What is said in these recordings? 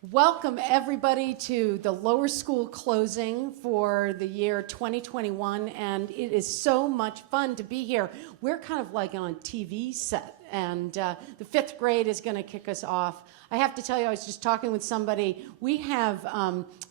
Welcome everybody to the lower school closing for the year 2021, and it is so much fun to be here. We're kind of like on a TV set, and the fifth grade is going to kick us off. I have to tell you, I was just talking with somebody. We have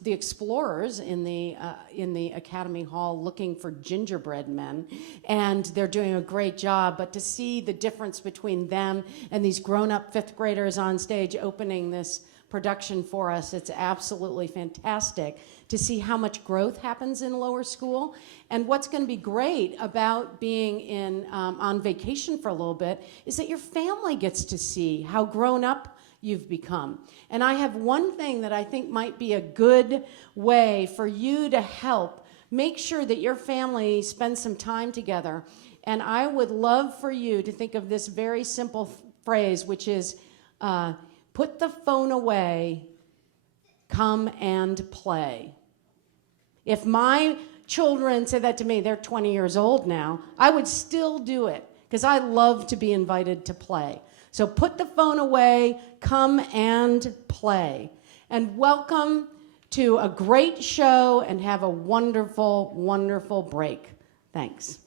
the explorers in the Academy Hall looking for gingerbread men, and they're doing a great job. But to see the difference between them and these grown-up fifth graders on stage opening this production for us, it's absolutely fantastic to see how much growth happens in lower school. And what's going to be great about being on vacation for a little bit is that your family gets to see how grown up you've become. And I have one thing that I think might be a good way for you to help make sure that your family spends some time together. And I would love for you to think of this very simple phrase, which is, put the phone away, come and play. If my children said that to me, they're 20 years old now, I would still do it because I love to be invited to play. So put the phone away, come and play. And welcome to a great show and have a wonderful, wonderful break. Thanks.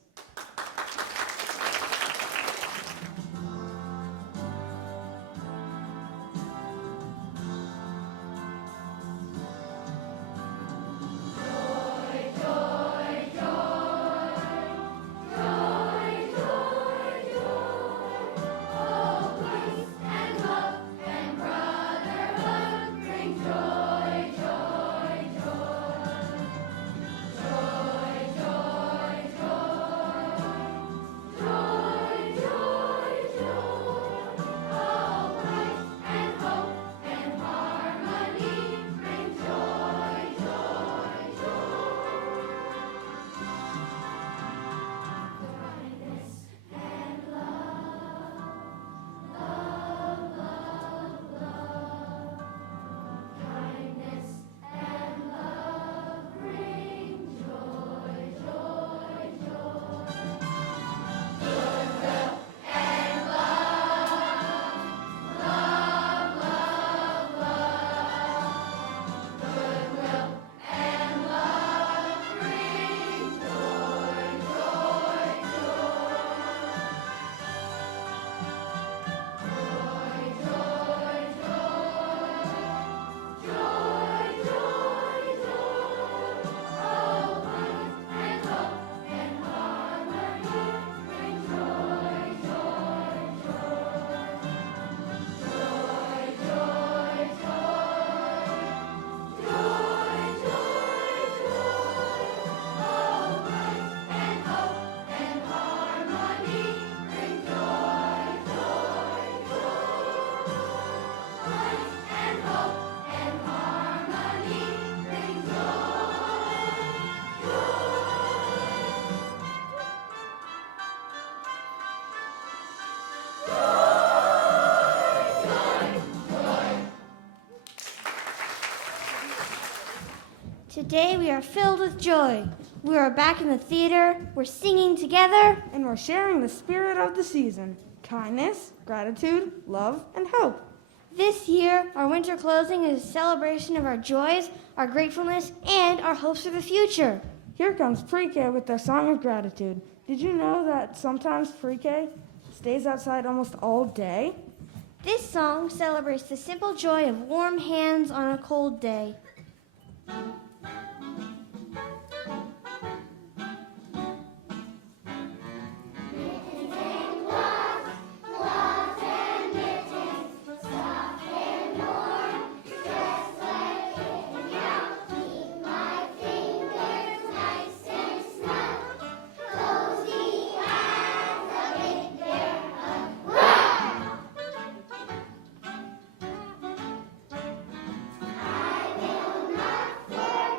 Today we are filled with joy. We are back in the theater, we're singing together, and we're sharing the spirit of the season: kindness, gratitude, love, and hope. This year, our winter closing is a celebration of our joys, our gratefulness, and our hopes for the future. Here comes Pre-K with their song of gratitude. Did you know that sometimes Pre-K stays outside almost all day? This song celebrates the simple joy of warm hands on a cold day. I will not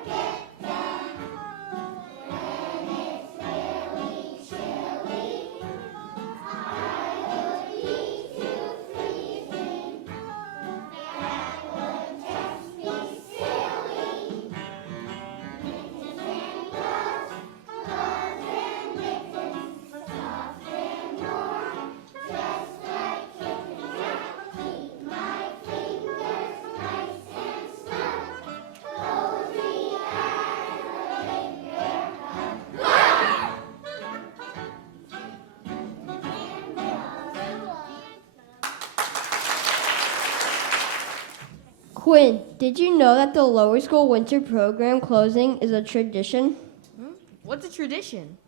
Quinn, did you know that the lower school winter program closing is a tradition? What's a tradition?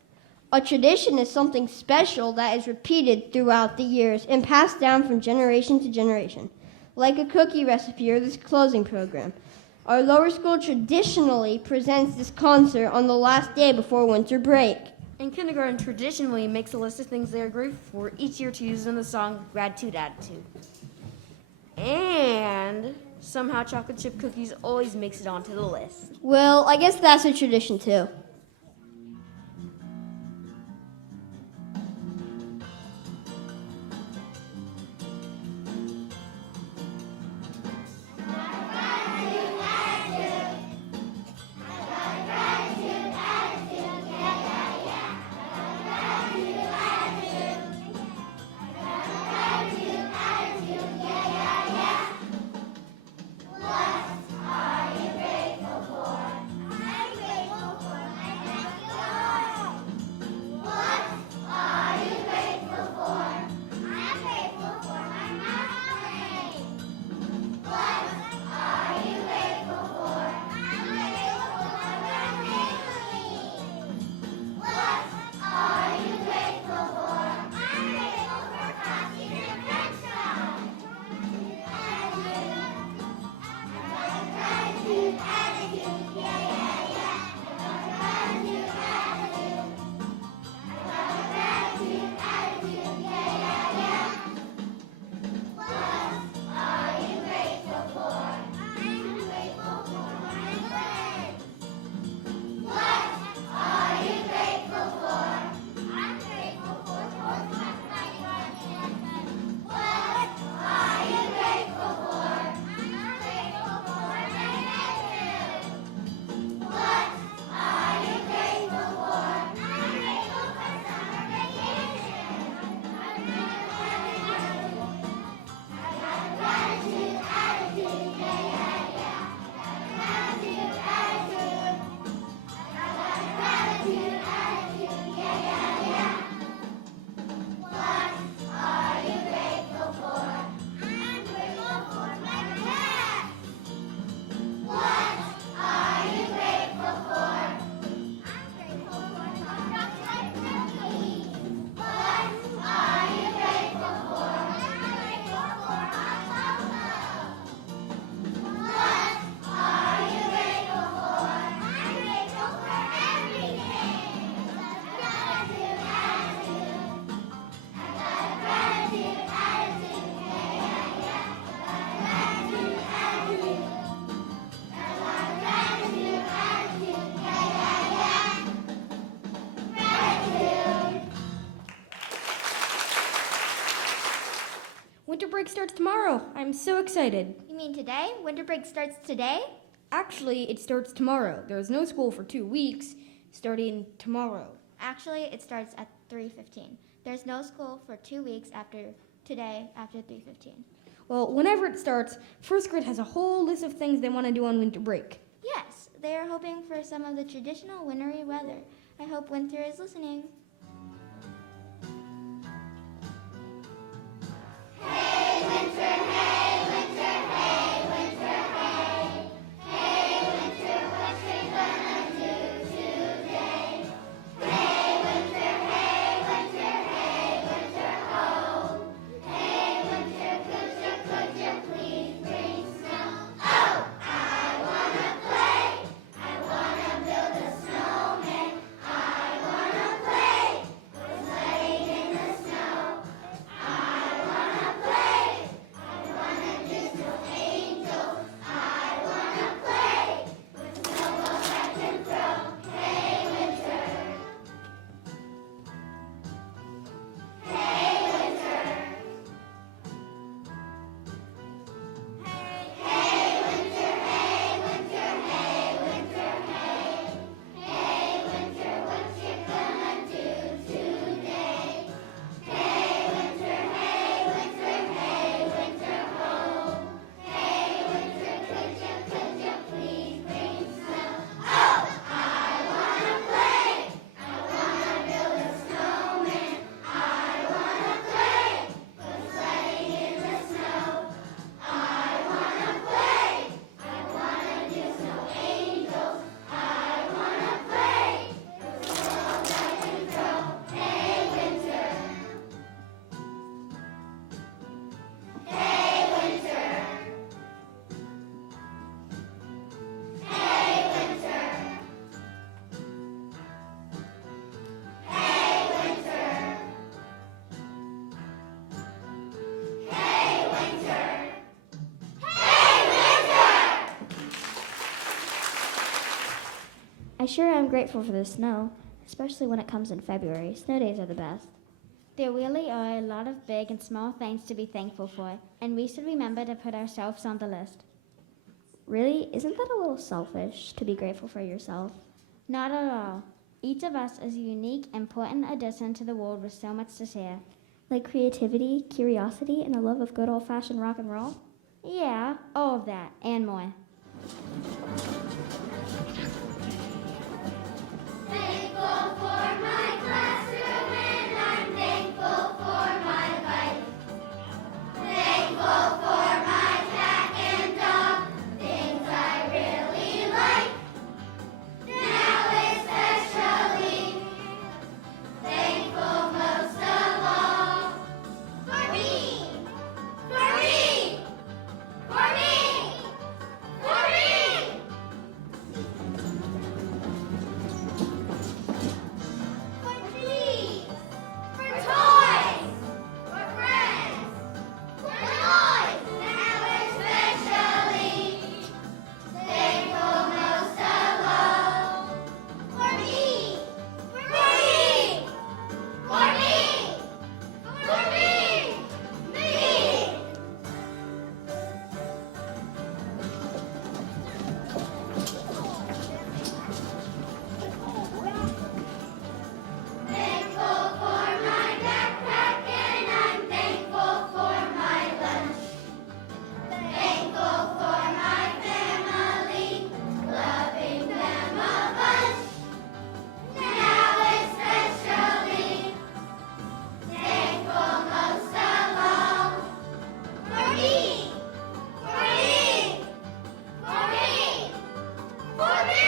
A tradition is something special that is repeated throughout the years and passed down from generation to generation, like a cookie recipe or this closing program. Our lower school traditionally presents this concert on the last day before winter break. And kindergarten traditionally makes a list of things they are grateful for each year to use in the song Gratitude Attitude. And somehow chocolate chip cookies always makes it onto the list. Well, I guess that's a tradition too. Winter break starts tomorrow. I'm so excited. You mean today? Winter break starts today? Actually, it starts tomorrow. There is no school for 2 weeks, starting tomorrow. Actually, it starts at 3:15. There's no school for 2 weeks after today after 3:15. Well, whenever it starts, first grade has a whole list of things they want to do on winter break. Yes, they are hoping for some of the traditional wintry weather. I hope winter is listening. I sure am grateful for the snow, especially when it comes in February. Snow days are the best. There really are a lot of big and small things to be thankful for, and we should remember to put ourselves on the list. Really? Isn't that a little selfish to be grateful for yourself? Not at all. Each of us is a unique, important addition to the world with so much to share. Like creativity, curiosity, and a love of good old-fashioned rock and roll? Yeah, all of that, and more. Thankful for my classroom and I'm thankful for my life. Thankful for my cat and dog, things I really like. Now especially thankful most of all for me, for me, for me, for me. For trees, for toys, for friends, for noise, now especially thankful most of all for me, for me, for me, for me, me. Thankful for my backpack and I'm thankful for my lunch. Thankful for my family, loving them a bunch. Now especially thankful most of all for me, for me, for me, for me.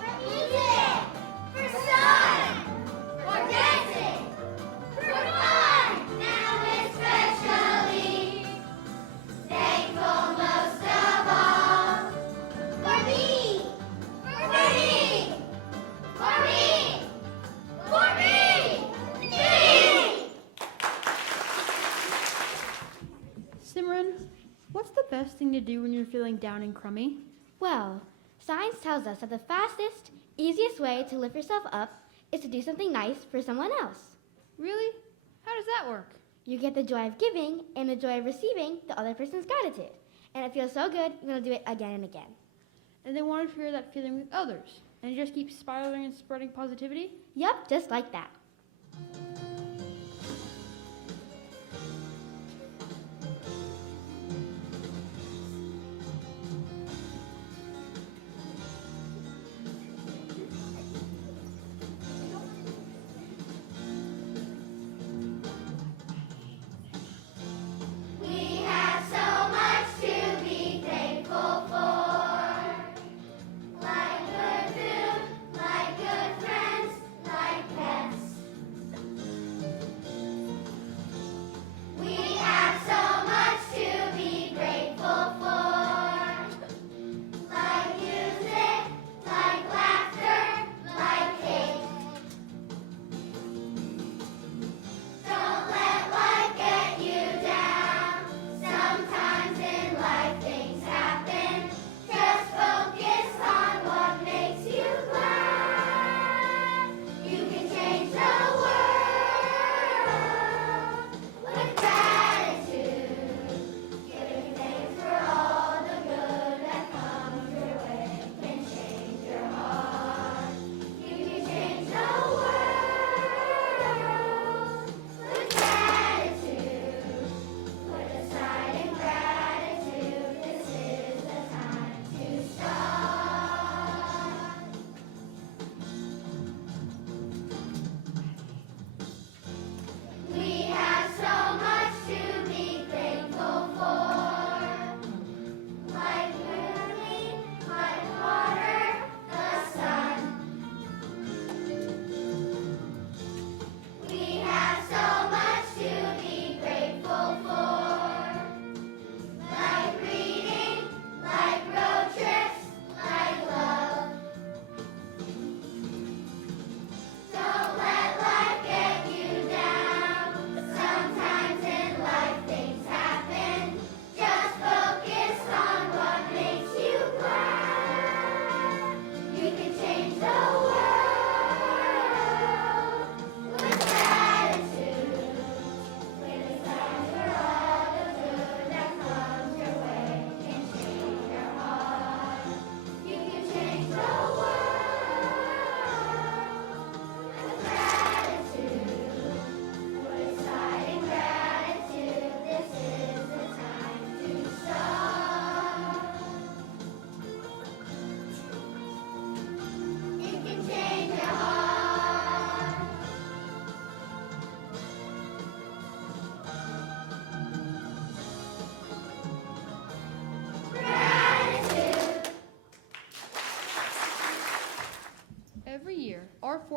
For music, for sun, for dancing, for fun, now especially thankful most of all for me, for me, for me, for me, me. Simran, what's the best thing to do when you're feeling down and crummy? Well, science tells us that the fastest, easiest way to lift yourself up is to do something nice for someone else. Really? How does that work? You get the joy of giving and the joy of receiving the other person's gratitude. And it feels so good, you're going to do it again and again. And they want to share that feeling with others. And it just keeps spiraling and spreading positivity? Yep, just like that. We have so much to be thankful for. Like good food, like good friends, like pets.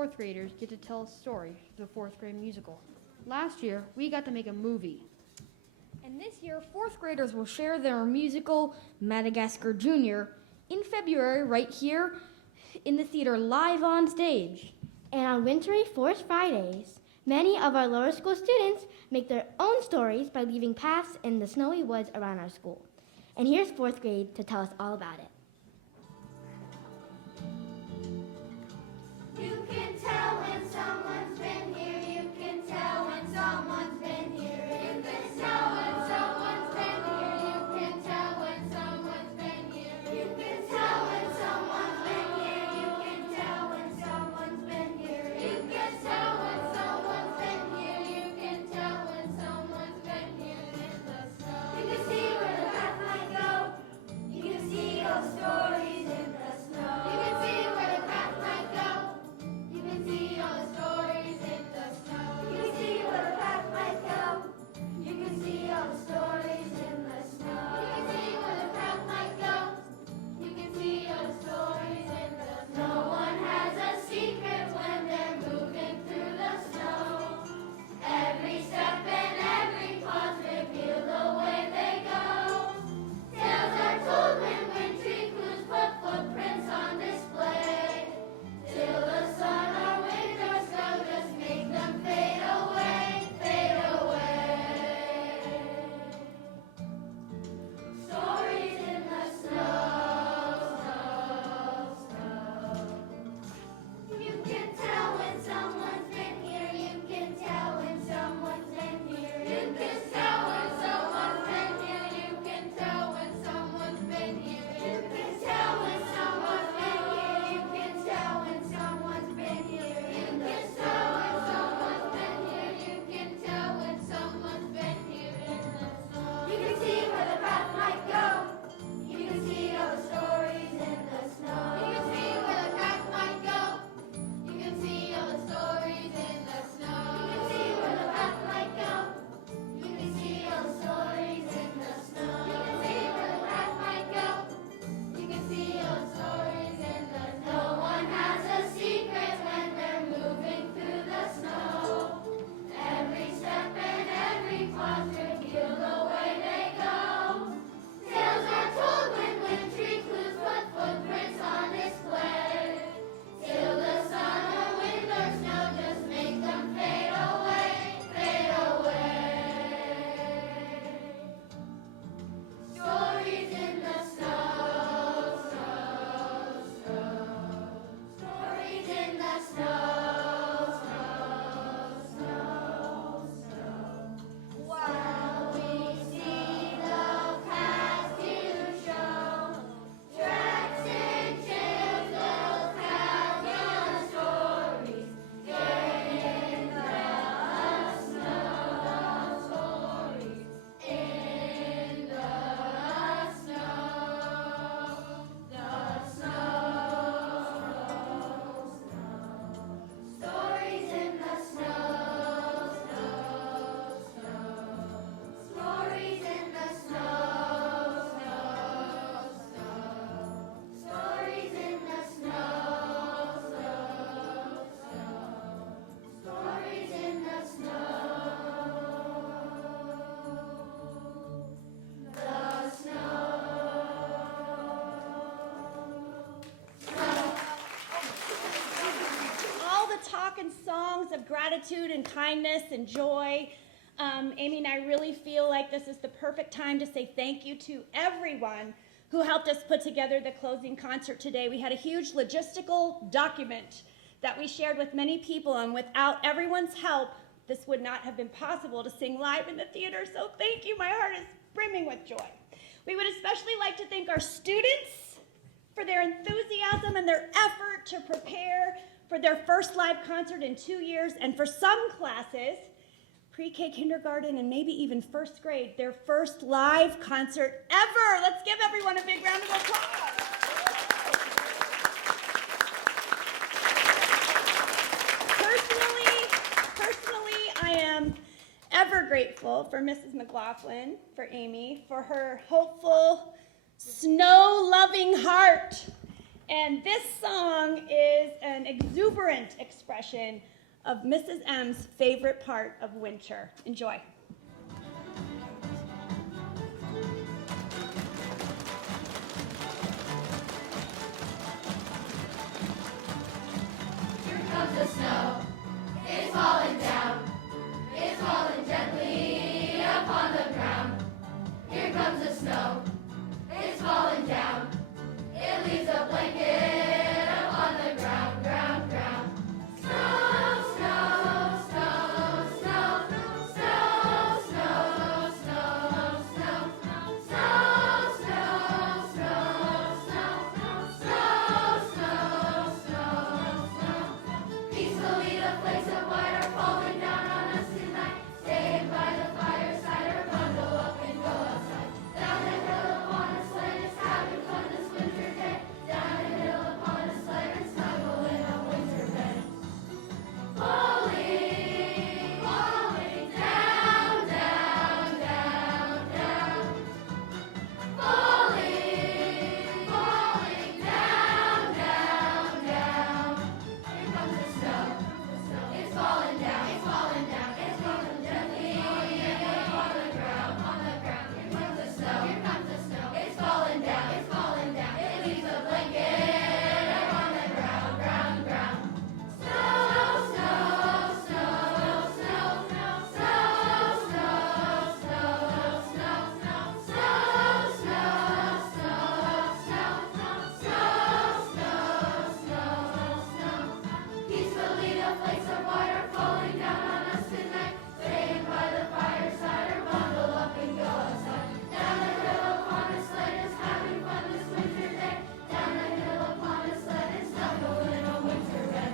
fourth graders get to tell a story for the fourth grade musical. Last year, we got to make a movie. And this year, fourth graders will share their musical Madagascar Junior in February right here in the theater live on stage. And on wintry Forest Fridays, many of our lower school students make their own stories by leaving paths in the snowy woods around our school. And here's fourth grade to tell us all about it. You can tell when someone's been here. You can tell when someone's been here. You can tell when someone's been here. You can tell when someone's been here. You can tell when someone's been here. You can tell when someone's been here. You can tell when someone's been here. You can tell when someone's been here in the snow. You can see where the path might go. You can see those stories in the snow. You can see where the path might go. You can see all the stories in the snow. You can see where the path might go. You can see all the stories in the snow. You can see where the path might go. You can see all the stories in the snow. No one has a secret when they're moving through the snow. Every step and every pause reveal the way they go. Tales are told when wintry clues put footprints on display. Till the sun or wind or snow just make them fade away, fade away. Stories in the snow, snow, snow. You can tell when someone's been here. You can tell when someone's been here. You can tell when someone's been here. You can tell when someone's been here. You can tell when someone's been here. You can tell when someone's been here. You can tell when someone's been here. You can tell when someone's been here in the snow. You can see where the path might go. You can see all the stories in the snow. You can see where the path might go. You can see all the stories in the snow. You can see where the path might go. You can see all the stories in the snow. You can see where the path might go. You can see all the stories in the snow. No one has a secret when they're moving through the snow. Every step and every pause reveal the way they go. Tales are told when wintry clues put footprints on display. Till the sun or wind or snow just make them fade away, fade away. Stories in the snow, snow, snow. Stories in the snow, snow, snow, snow. While we see the past you show, tracks and trails, they'll tell your stories. In the snow, stories in the snow, the snow, stories in the snow, snow, snow, stories in the snow, snow, snow, stories in the snow, snow, snow, stories in the snow, the All the talk and songs of gratitude and kindness and joy. Amy and I really feel like this is the perfect time to say thank you to everyone who helped us put together the closing concert today. We had a huge logistical document that we shared with many people, and without everyone's help, this would not have been possible to sing live in the theater. So thank you. My heart is brimming with joy. We would especially like to thank our students for their enthusiasm and their effort to prepare for their first live concert in 2 years, and for some classes, pre-K, kindergarten, and maybe even first grade, their first live concert ever. Let's give everyone a big round of applause. Personally, I am ever grateful for Mrs. McLaughlin, for Amy, for her hopeful, snow-loving heart, And this song is an exuberant expression of Mrs. M's favorite part of winter. Enjoy. Here comes the snow. It's falling down. It's falling gently upon the ground. Here comes the snow. It's falling down. It leaves a blanket upon the ground, ground, ground. Snow, snow, snow, snow, snow, snow, snow, snow, snow, snow, snow, snow, snow, snow, snow. Peacefully the flakes of white are falling down on us tonight. Staying by the fireside or bundle up and go outside. Down the hill upon a sleigh, just having fun this winter day. Down the hill upon a sleigh and snuggle in a winter bed. Falling, falling down, down, down, down. Falling, falling down, down, down. Here comes the snow. It's falling down. It's falling down. It's falling gently on the ground. On the ground. Here comes the snow. Here comes the snow. It's falling down. It's falling down. It leaves a blanket on the ground. Ground. Ground. Snow. Snow. Snow. Snow. Snow. Snow. Snow. Snow. Snow. Snow. Snow. Peacefully the flakes of white are falling down on us tonight. Staying by the fireside or bundle up and go outside. Down the hill upon a sled, just having fun this winter day. Down the hill upon a sled and snuggle in a winter bed.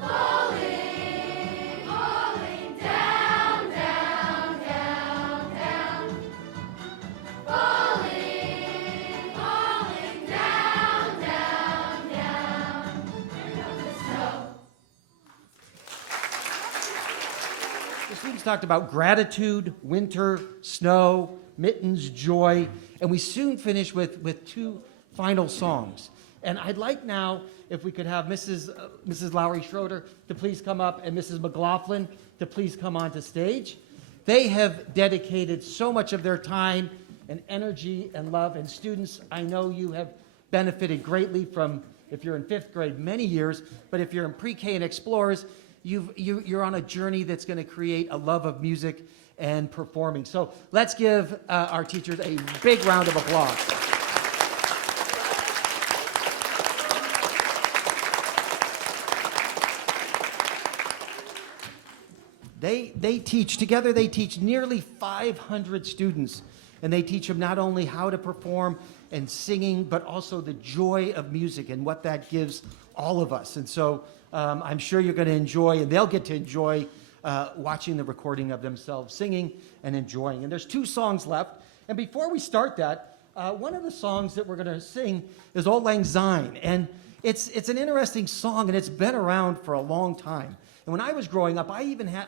Falling, falling down, down, down, down. Falling, falling down, down, down. Here comes the snow. The students talked about gratitude, winter, snow, mittens, joy, and we soon finish with two final songs. And I'd like now, if we could have Mrs. Lowry Schroeder to please come up and Mrs. McLaughlin to please come onto stage. They have dedicated so much of their time and energy and love. And students, I know you have benefited greatly from, if you're in fifth grade, many years, but if you're in pre-K and Explorers, you're on a journey that's going to create a love of music and performing. So let's give our teachers a big round of applause. They teach, together they teach nearly 500 students, and they teach them not only how to perform and singing, but also the joy of music and what that gives all of us. And so I'm sure you're going to enjoy, and they'll get to enjoy watching the recording of themselves singing and enjoying. And there's two songs left. And before we start that, one of the songs that we're going to sing is Auld Lang Syne. And it's an interesting song, and it's been around for a long time. And when I was growing up, I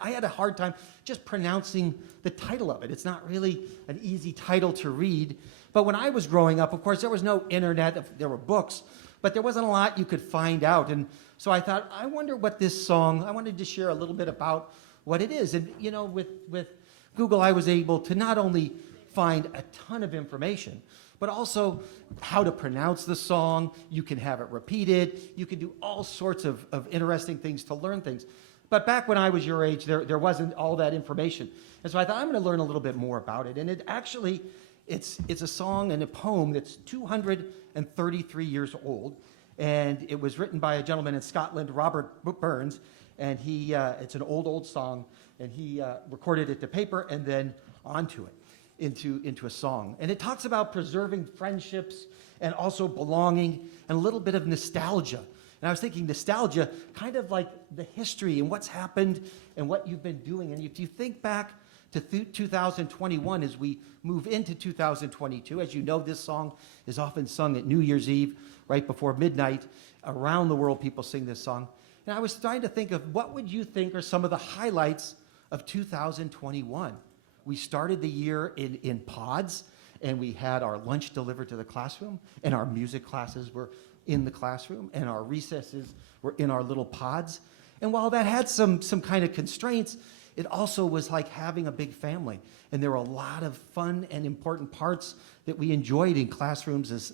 had a hard time just pronouncing the title of it. It's not really an easy title to read. But when I was growing up, of course, there was no internet. There were books, but there wasn't a lot you could find out. And so I thought, I wonder what this song, I wanted to share a little bit about what it is. And, you know, with Google, I was able to not only find a ton of information, but also how to pronounce the song. You can have it repeated. You can do all sorts of interesting things to learn things. But back when I was your age, there wasn't all that information. And so I thought, I'm going to learn a little bit more about it. And it actually, it's a song and a poem that's 233 years old. And it was written by a gentleman in Scotland, Robert Burns. And it's an old song. And he recorded it to paper and then onto it. Into a song. And it talks about preserving friendships and also belonging and a little bit of nostalgia. And I was thinking nostalgia, kind of like the history and what's happened and what you've been doing. And if you think back to 2021 as we move into 2022, as you know, this song is often sung at New Year's Eve, right before midnight. Around the world, people sing this song. And I was trying to think of what would you think are some of the highlights of 2021. We started the year in pods, and we had our lunch delivered to the classroom, and our music classes were in the classroom, and our recesses were in our little pods. And while that had some kind of constraints, it also was like having a big family. And there were a lot of fun and important parts that we enjoyed in classrooms as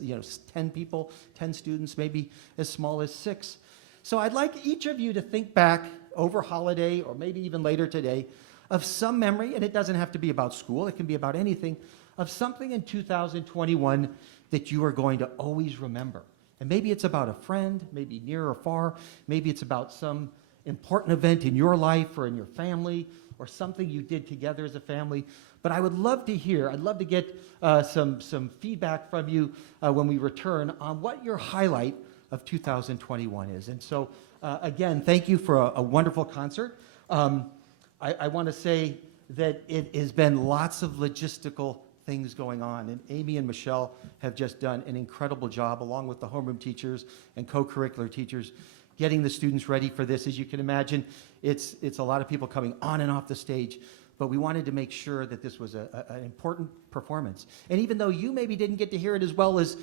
10 people, 10 students, maybe as small as 6. So I'd like each of you to think back over holiday or maybe even later today of some memory, and it doesn't have to be about school, it can be about anything, of something in 2021 that you are going to always remember. And maybe it's about a friend, maybe near or far, maybe it's about some important event in your life or in your family, or something you did together as a family. But I would love to hear, I'd love to get some feedback from you when we return on what your highlight of 2021 is. And so, again, thank you for a wonderful concert. I want to say that it has been lots of logistical things going on, and Amy and Michelle have just done an incredible job, along with the homeroom teachers and co-curricular teachers, getting the students ready for this. As you can imagine, it's a lot of people coming on and off the stage, but we wanted to make sure that this was an important performance. And even though you maybe didn't get to hear it as well as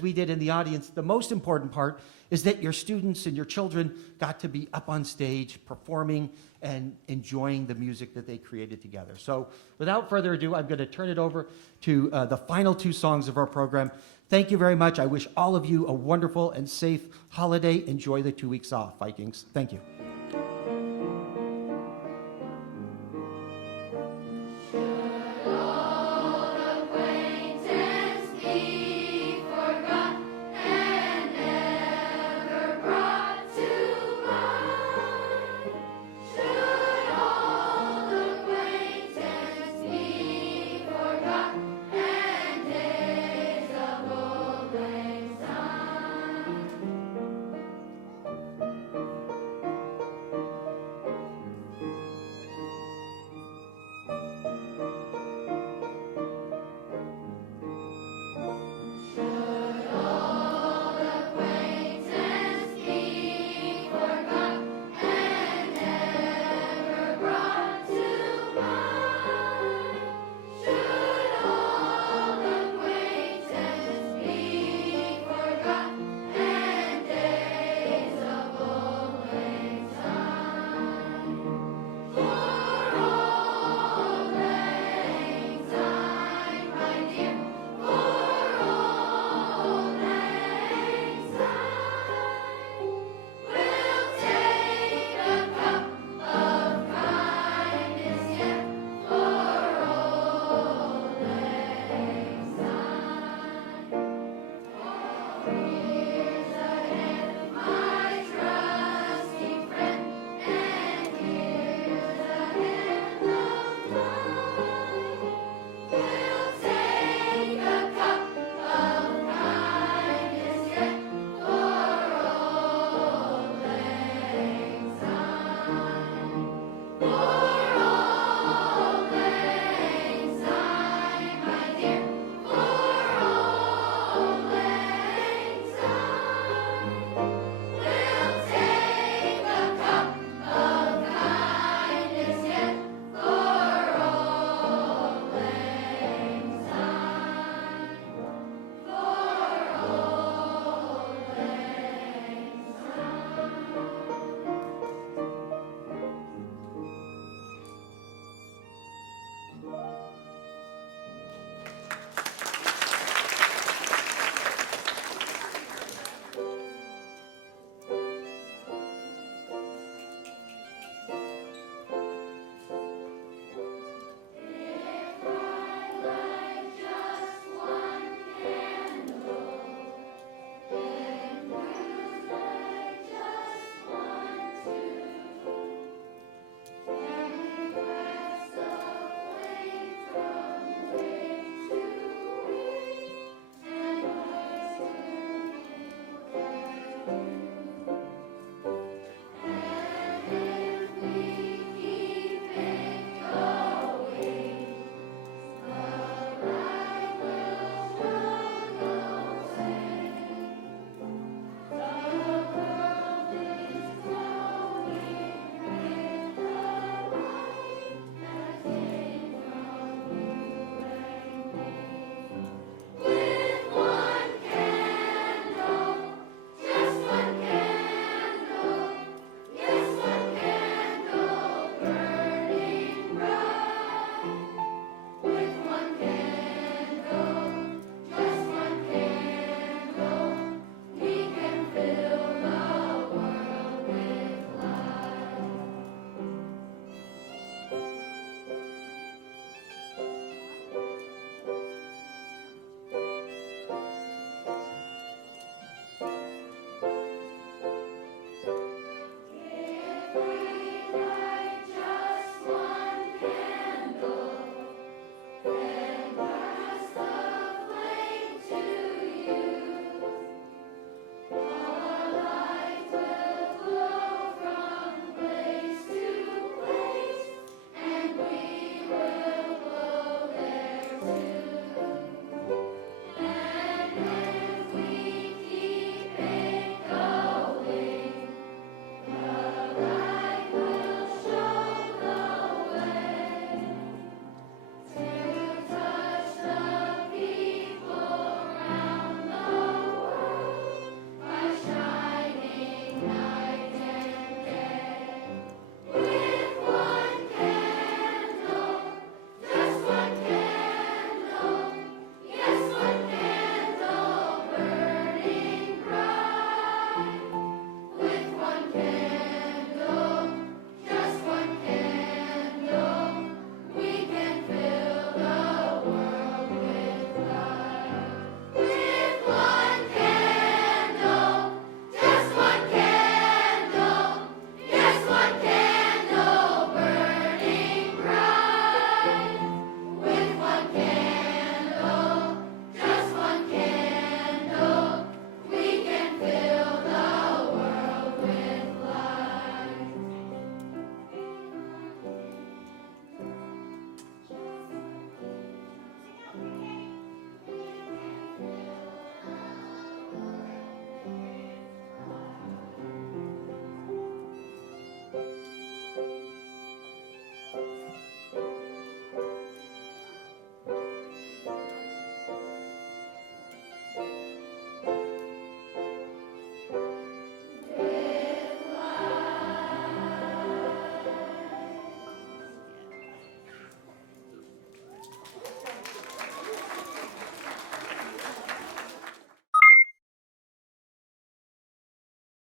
we did in the audience, the most important part is that your students and your children got to be up on stage performing and enjoying the music that they created together. So without further ado, I'm going to turn it over to the final 2 songs of our program. Thank you very much. I wish all of you a wonderful and safe holiday. Enjoy the 2 weeks off, Vikings. Thank you.